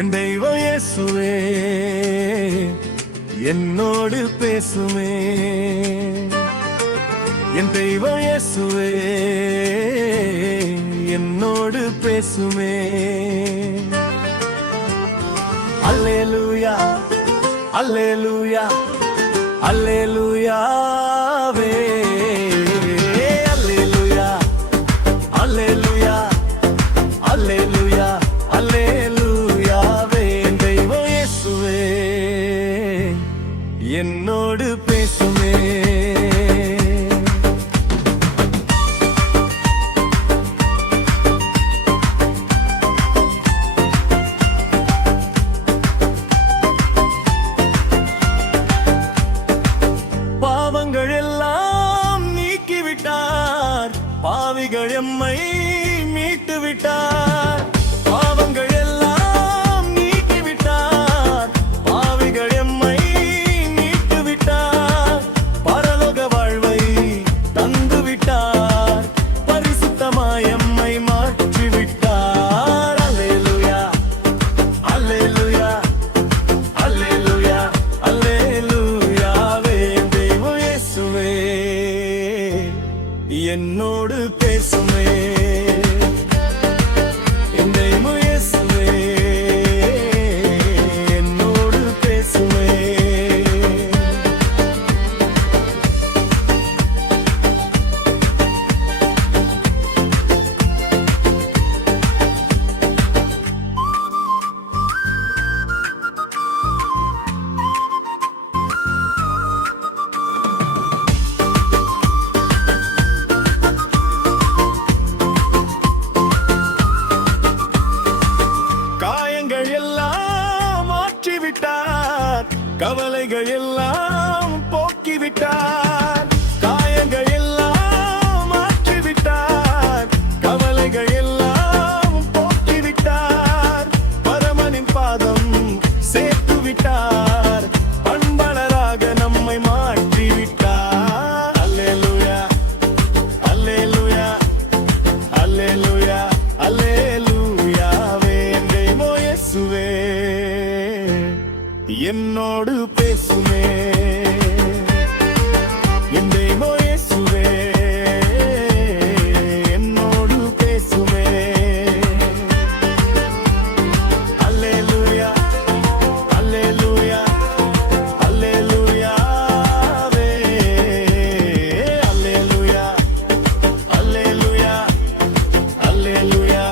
என் தெய்வம் இயேசுவே என்னோடு பேசுமே. என் தெய்வம் இயேசுவே என்னோடு பேசுமே. அல்லேலூயா அல்லேலூயா அல்லேலூயாவே. அல்லேலூயா அல்லேலூயா அல்லேலூயா அல்லேலூயாவே. என் தெய்வம் இயேசுவே என்னோடு பேசுமே. பாவங்கள் எல்லாம் நீக்கிவிட்டார், பாவிகள் எம்மை மீட்டு விட்டார். பாவங்கள் எல்லாம் நீக்கிவிட்டார், பாவிகள் எம்மை மீட்டு விட்டார். பரலோக வாழ்வை தந்து விட்டார், பரிசுத்தமாய் எம்மை மாற்றி விட்டார். அல்லேலூயா அல்லேலூயா அல்லேலூயா அல்லேலூயாவே. தெய்வம் இயேசுவே என்னோடு பேசுமே. என் தெய்வம் இயேசுவே என்னோடு பேசுமே. காயங்கள் எல்லாம் மாற்றிவிட்டார், கவலைகள் எல்லாம் போக்கிவிட்டார். காயங்கள் எல்லாம் மாற்றிவிட்டார், கவலைகள் எல்லாம் போக்கிவிட்டார். பரமனின் பாதம் சேர்த்து விட்டார், பண்பளராக நம்மை மாற்றிவிட்டார். அல்லேலூயா அல்லேலூயா அல்லேலூயா அல்லேலூயாவே. தெய்வம் இயேசுவே என்னோடு பேசுமே. என் தெய்வம் இயேசுவே என்னோடு பேசுமே. அல்லேலூயா அல்லேலூயா அல்லேலூயாவே. அல்லேலூயா அல்லேலூயா அல்லேலூயா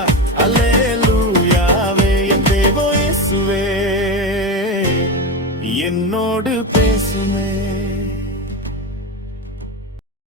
அல்லேலூயாவே. என் தெய்வம் இயேசுவே என்னோடு பேசுமே.